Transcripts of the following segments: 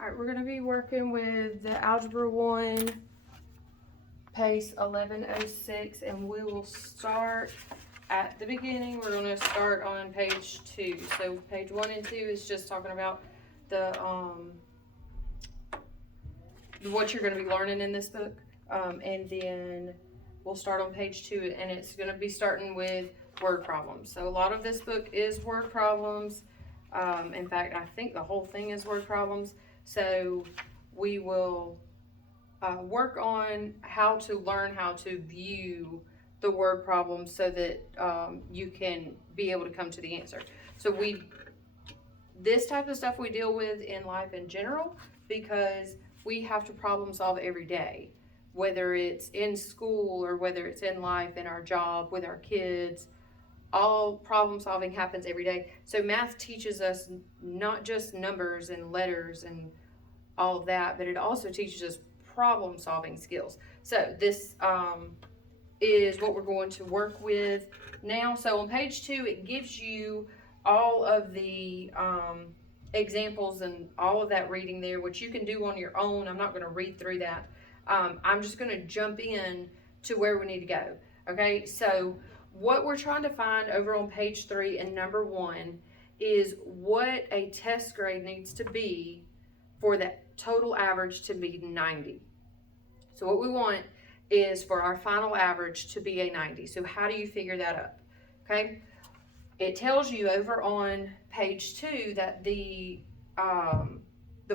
All right, we're going to be working with the Algebra 1, page 1106, and we will start at the beginning. We're going to start on page 2. So page 1 and 2 is just talking about the what you're going to be learning in this book, and then we'll start on page 2, and it's going to be starting with word problems. So a lot of this book is word problems. In fact, I think the whole thing is word problems. So we will work on how to learn how to view the word problems so that you can be able to come to the answer. So this type of stuff we deal with in life in general because we have to problem solve every day, whether it's in school or whether it's in life, in our job, with our kids. All problem solving happens every day. So math teaches us not just numbers and letters and all of that, but it also teaches us problem solving skills. So this is what we're going to work with now. So on page 2, it gives you all of the examples and all of that reading there, which you can do on your own. I'm not going to read through that. I'm just going to jump in to where we need to go. Okay, so what we're trying to find over on page 3 and number 1 is what a test grade needs to be for the total average to be 90. So what we want is for our final average to be a 90. So how do you figure that up? Okay, it tells you over on page 2 that the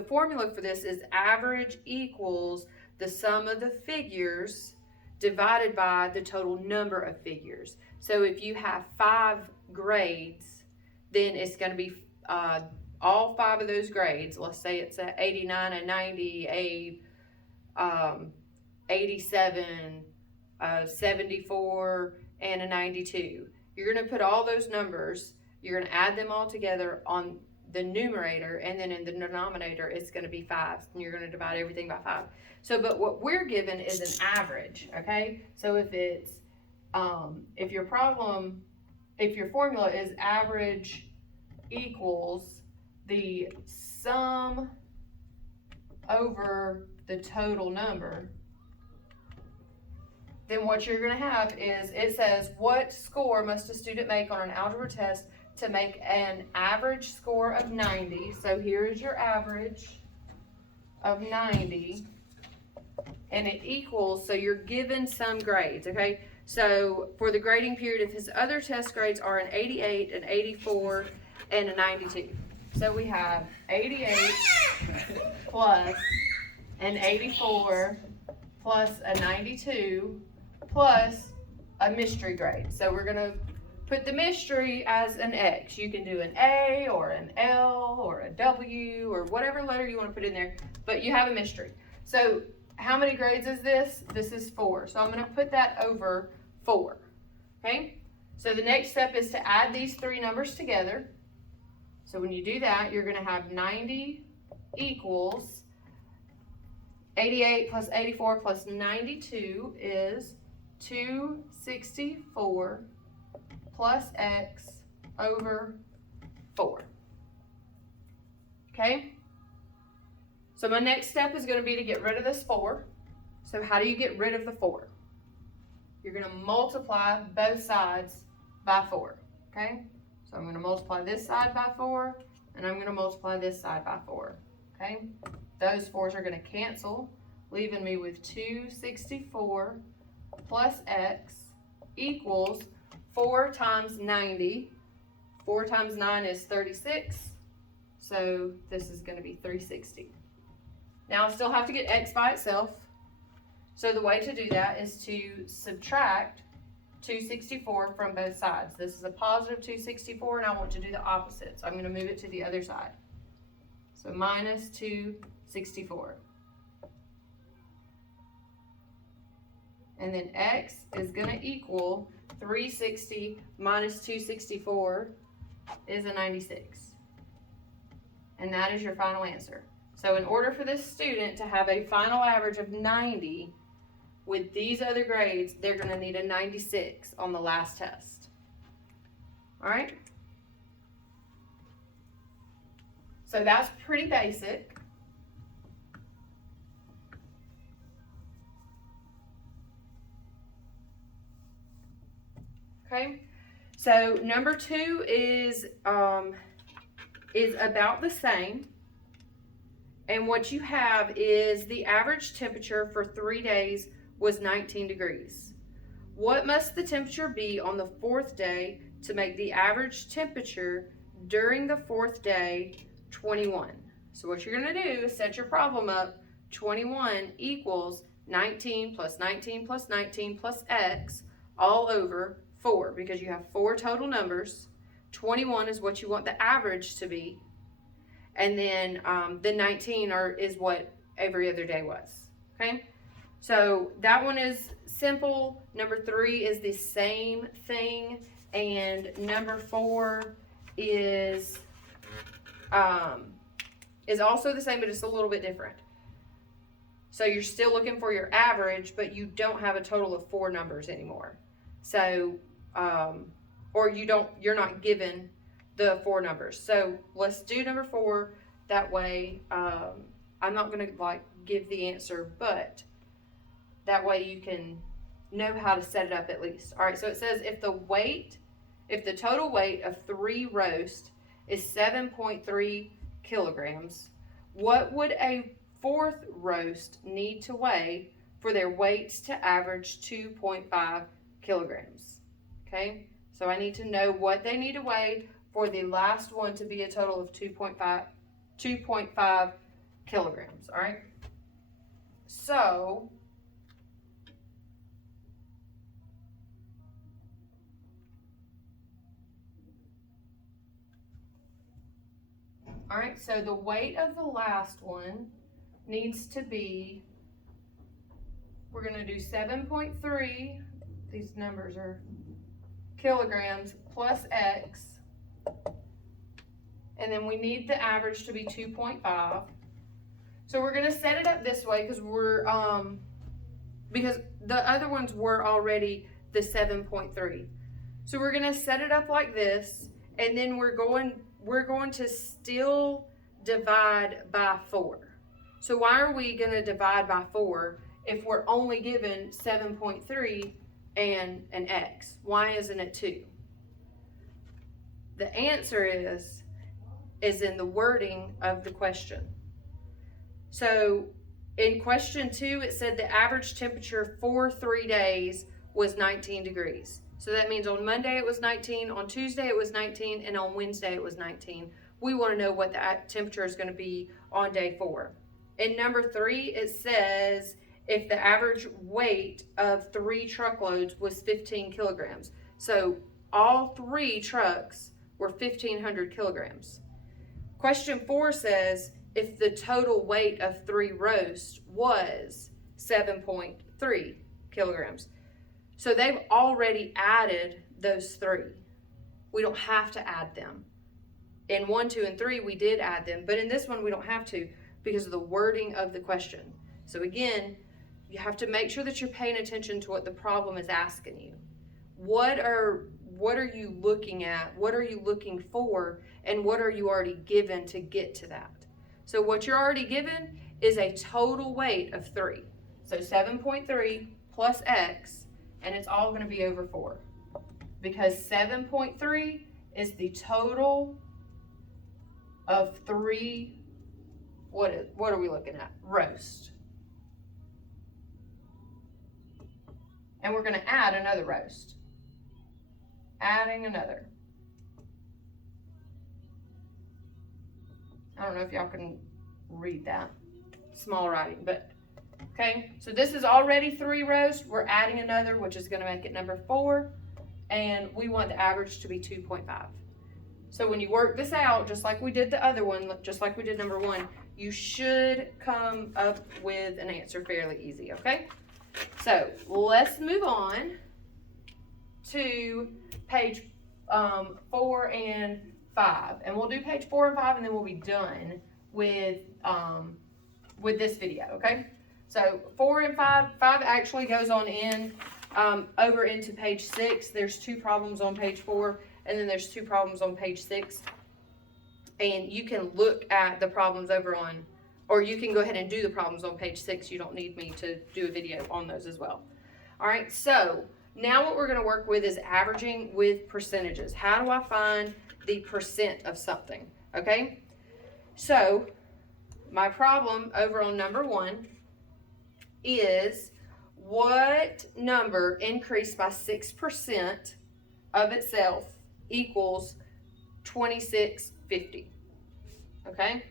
formula for this is average equals the sum of the figures divided by the total number of figures. So if you have 5 grades, then it's going to be all 5 of those grades. Let's say it's a 89, a 90, a 87, a 74, and a 92. You're going to put all those numbers, you're going to add them all together on the numerator, and then in the denominator it's going to be 5, and you're going to divide everything by 5. So, but what we're given is an average, okay? So if it's, if your formula is average equals the sum over the total number, then what you're going to have is, it says, what score must a student make on an algebra test to make an average score of 90? So here is your average of 90, and it equals, so you're given some grades, okay? So for the grading period, if his other test grades are an 88, an 84, and a 92. So we have 88 plus an 84 plus a 92 plus a mystery grade. So we're going to put the mystery as an X. You can do an A or an L or a W or whatever letter you want to put in there, but you have a mystery. So how many grades is this? This is 4. So I'm going to put that over 4. Okay? So the next step is to add these 3 numbers together. So when you do that, you're going to have 90 equals 88 plus 84 plus 92 is 264 plus X over 4. Okay? So my next step is going to be to get rid of this 4. So how do you get rid of the 4? You're going to multiply both sides by 4. Okay? So I'm going to multiply this side by 4, and I'm going to multiply this side by 4. Okay? Those 4s are going to cancel, leaving me with 264 plus X equals 4 times 90. 4 times 9 is 36. So this is going to be 360. Now I still have to get X by itself. So the way to do that is to subtract 264 from both sides. This is a positive 264, and I want to do the opposite. So I'm going to move it to the other side. So minus 264. And then X is going to equal 360 minus 264 is a 96. And that is your final answer. So in order for this student to have a final average of 90 with these other grades, they're going to need a 96 on the last test. All right? So that's pretty basic. Okay, so number 2 is about the same. And what you have is the average temperature for 3 days was 19 degrees. What must the temperature be on the 4th day to make the average temperature during the 4th day 21? So what you're going to do is set your problem up. 21 equals 19 plus 19 plus 19 plus x all over 4, because you have 4 total numbers. 21 is what you want the average to be. And then the 19 is what every other day was. Okay, so that one is simple. Number 3 is the same thing, and number 4 is also the same, but it's a little bit different. So you're still looking for your average, but you don't have a total of 4 numbers anymore. So or you're not given the 4 numbers. So let's do number 4. That way, I'm not going to give the answer, but that way you can know how to set it up at least. All right, so it says if the total weight of 3 roast is 7.3 kilograms, what would a 4th roast need to weigh for their weights to average 2.5 kilograms? Okay, so I need to know what they need to weigh for the last one to be a total of 2.5 kilograms. All right, so the weight of the last one needs to be, we're going to do 7.3, these numbers are kilograms, plus x, and then we need the average to be 2.5. So we're going to set it up this way because because the other ones were already the 7.3. So we're going to set it up like this, and then we're going to still divide by 4. So why are we going to divide by 4 if we're only given 7.3 and an x? Why isn't it 2? The answer is in the wording of the question. So in question 2, it said the average temperature for 3 days was 19 degrees. So that means on Monday it was 19, on Tuesday it was 19, and on Wednesday it was 19. We want to know what the temperature is going to be on day 4. In number 3, it says if the average weight of 3 truckloads was 15 kilograms. So all 3 trucks were 1,500 kilograms. Question 4 says if the total weight of 3 roast was 7.3 kilograms. So they've already added those 3. We don't have to add them. In 1, 2, and 3, we did add them, but in this one, we don't have to because of the wording of the question. So again, you have to make sure that you're paying attention to what the problem is asking you. What are you looking at? What are you looking for? And what are you already given to get to that? So what you're already given is a total weight of 3. So 7.3 plus x, and it's all going to be over 4. Because 7.3 is the total of 3, what are we looking at? Roast. And we're going to add another roast. Adding another. I don't know if y'all can read that. Small writing, but okay. So this is already 3 roast. We're adding another, which is going to make it number 4. And we want the average to be 2.5. So when you work this out, just like we did the other one, just like we did number 1, you should come up with an answer fairly easy, okay? So let's move on to page 4 and 5. And we'll do page 4 and 5, and then we'll be done with this video, okay? So 4 and 5 actually goes on in over into page 6. There's 2 problems on page 4, and then there's 2 problems on page 6. And you can look at the problems over on, or you can go ahead and do the problems on page 6. You don't need me to do a video on those as well. All right, so Now what we're going to work with is averaging with percentages. How do I find the percent of something? Okay, so my problem over on number 1 is what number increased by 6% of itself equals 2650. Okay,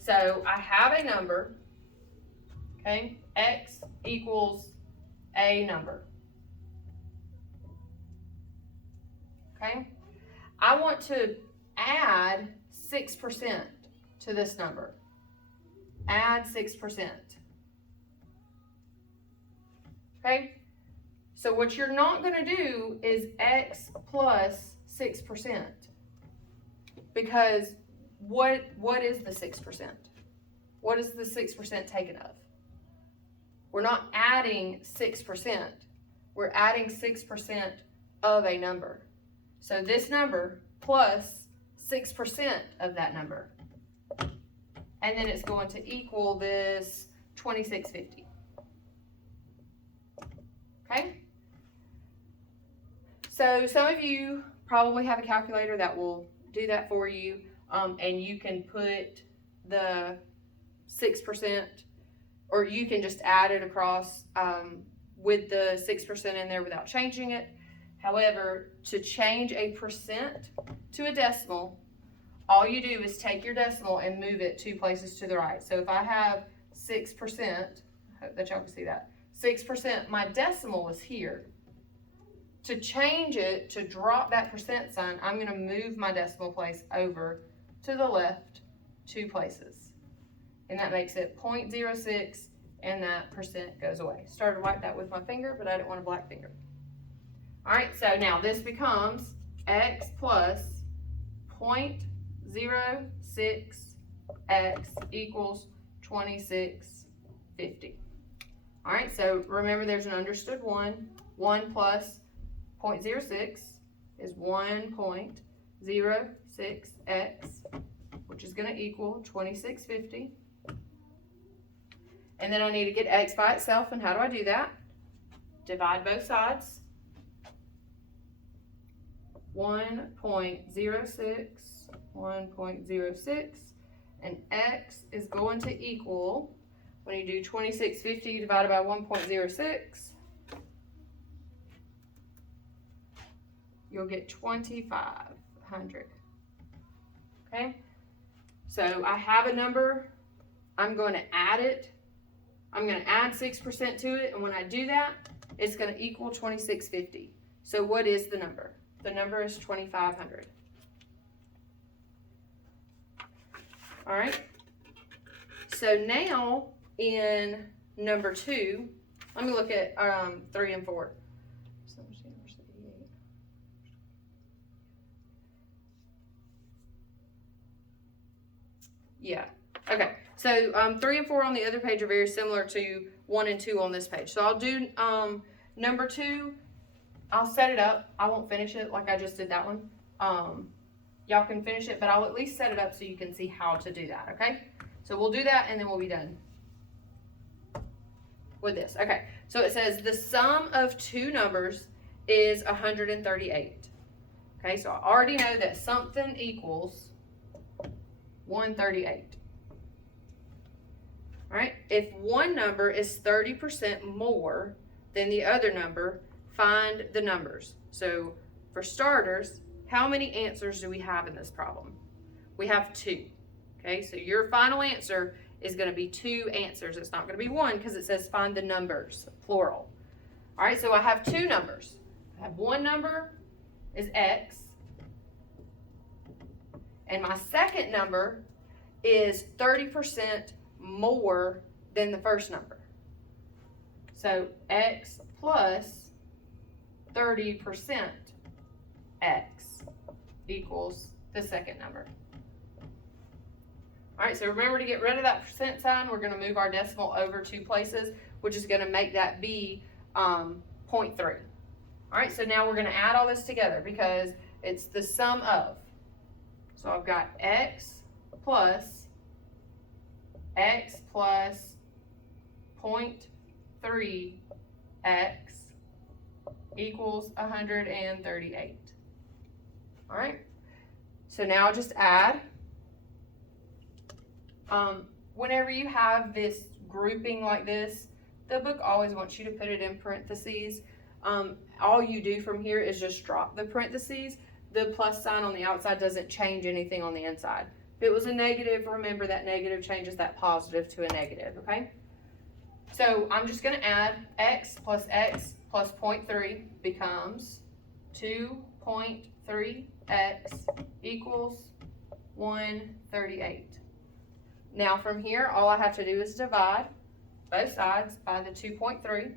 so I have a number, okay, x equals a number. Okay, I want to add 6% to this number. Add 6%. Okay, so what you're not going to do is x plus 6%, because what is the 6%? What is the 6% taken of? We're not adding 6%. We're adding 6% of a number. So this number plus 6% of that number. And then it's going to equal this 2650. Okay? So some of you probably have a calculator that will do that for you, and you can put the 6%, or you can just add it across with the 6% in there without changing it. However, to change a percent to a decimal, all you do is take your decimal and move it 2 places to the right. So if I have 6%, I hope that y'all can see that, 6%, my decimal is here. To change it, to drop that percent sign, I'm going to move my decimal place over to the left 2 places. And that makes it 0.06, and that percent goes away. Started to wipe that with my finger, but I didn't want a black finger. All right, so now this becomes x plus 0.06x equals 2650. All right, so remember there's an understood 1. 1 plus 0.06 is 1.06x, which is going to equal 2650. And then I need to get x by itself, and how do I do that? Divide both sides. 1.06, and x is going to equal, when you do 2650 divided by 1.06, you'll get 2500. Okay, so I have a number, I'm going to add it, I'm going to add 6% to it, and when I do that, it's going to equal 2650. So what is the number? The number is 2500. All right, so now in number 2, let me look at 3 and 4. Yeah, okay, so 3 and 4 on the other page are very similar to 1 and 2 on this page. So I'll do number 2. I'll set it up. I won't finish it like I just did that one. Y'all can finish it, but I'll at least set it up so you can see how to do that, okay? So we'll do that, and then we'll be done with this. Okay, so it says the sum of 2 numbers is 138. Okay, so I already know that something equals 138. All right, if one number is 30% more than the other number, find the numbers. So for starters, how many answers do we have in this problem? We have 2. Okay, so your final answer is going to be 2 answers. It's not going to be 1 because it says find the numbers, plural. All right, so I have 2 numbers. I have one number is x, and my second number is 30% more than the first number. So x plus 30% x equals the second number. All right, so remember to get rid of that percent sign, we're going to move our decimal over 2 places, which is going to make that be 0.3. All right, so now we're going to add all this together because it's the sum of. So I've got x plus 0.3x equals 138. All right, so now just add. Whenever you have this grouping like this, the book always wants you to put it in parentheses. All you do from here is just drop the parentheses. The plus sign on the outside doesn't change anything on the inside. If it was a negative, remember that negative changes that positive to a negative, okay? So I'm just going to add x plus 0.3 becomes 2.3x equals 138. Now from here, all I have to do is divide both sides by the 2.3.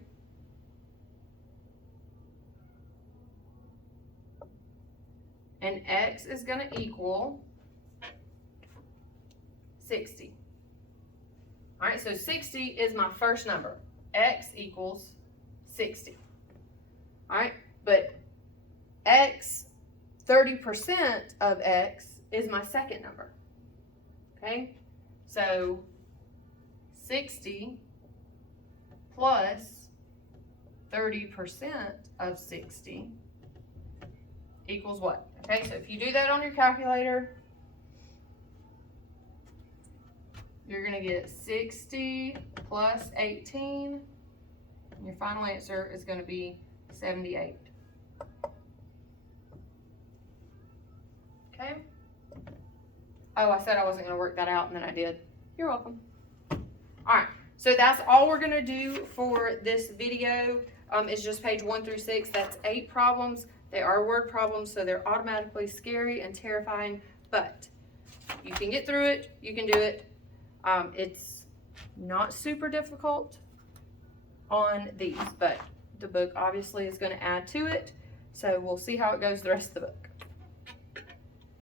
And x is going to equal 60. All right, so 60 is my first number. X equals 60. All right, but x, 30% of x is my second number. Okay, so 60 plus 30% of 60 equals what? Okay, so if you do that on your calculator, you're going to get 60 plus 18. And your final answer is going to be 78. Okay. Oh, I said I wasn't going to work that out, and then I did. You're welcome. All right. So that's all we're going to do for this video. It's just page 1 through 6. That's 8 problems. They are word problems, so they're automatically scary and terrifying, but you can get through it. You can do it. It's not super difficult on these, but the book obviously is going to add to it. So we'll see how it goes the rest of the book.